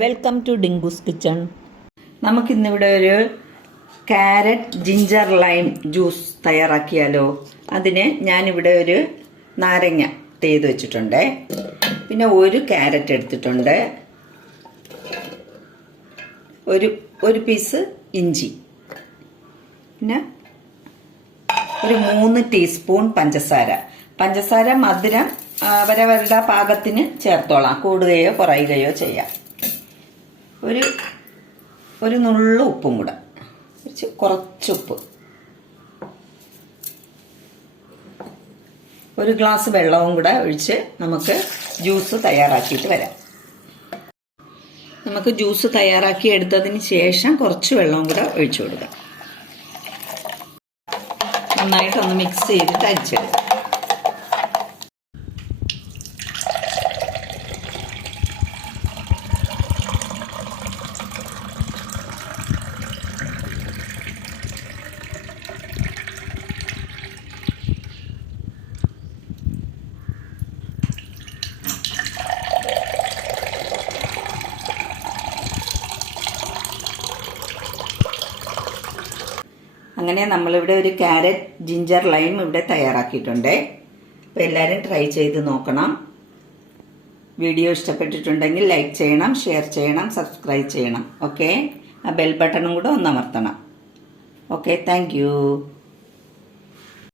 Welcome to Dinkoos kitchen. നമുക്കിന്നിവിടെ ഒരു carrot ginger lime juice തയ്യാറാക്കിയാലോ. അതിന് ഞാനിവിടെ ഒരു നാരങ്ങ ചെയ്ത് വെച്ചിട്ടുണ്ട്, പിന്നെ ഒരു ക്യാരറ്റ് എടുത്തിട്ടുണ്ട്, ഒരു പീസ് ഇഞ്ചി, പിന്നെ ഒരു 3 ടീസ്പൂൺ പഞ്ചസാര മധുരം അവരവരുടെ പാകത്തിന് ചേർത്തോളാം, കൂടുകയോ കുറയുകയോ ചെയ്യാം. ഒരു നുള്ളു ഉപ്പും കൂടെ, കുറച്ച് ഉപ്പ്, ഒരു ഗ്ലാസ് വെള്ളവും കൂടെ ഒഴിച്ച് നമുക്ക് ജ്യൂസ് തയ്യാറാക്കിയിട്ട് വരാം. നമുക്ക് ജ്യൂസ് തയ്യാറാക്കി എടുത്തതിന് ശേഷം കുറച്ച് വെള്ളവും കൂടെ ഒഴിച്ചു കൊടുക്കാം. നന്നായിട്ടൊന്ന് മിക്സ് ചെയ്തിട്ട് അരിച്ചെടുക്കാം. അങ്ങനെ നമ്മളിവിടെ ഒരു ക്യാരറ്റ് ജിഞ്ചർ ലൈം ഇവിടെ തയ്യാറാക്കിയിട്ടുണ്ട്. അപ്പോൾ എല്ലാവരും ട്രൈ ചെയ്ത് നോക്കണം. വീഡിയോ ഇഷ്ടപ്പെട്ടിട്ടുണ്ടെങ്കിൽ ലൈക്ക് ചെയ്യണം, ഷെയർ ചെയ്യണം, സബ്സ്ക്രൈബ് ചെയ്യണം. ഓക്കെ, ആ ബെൽ ബട്ടണും കൂടെ ഒന്ന് അമർത്തണം. Okay, thank you.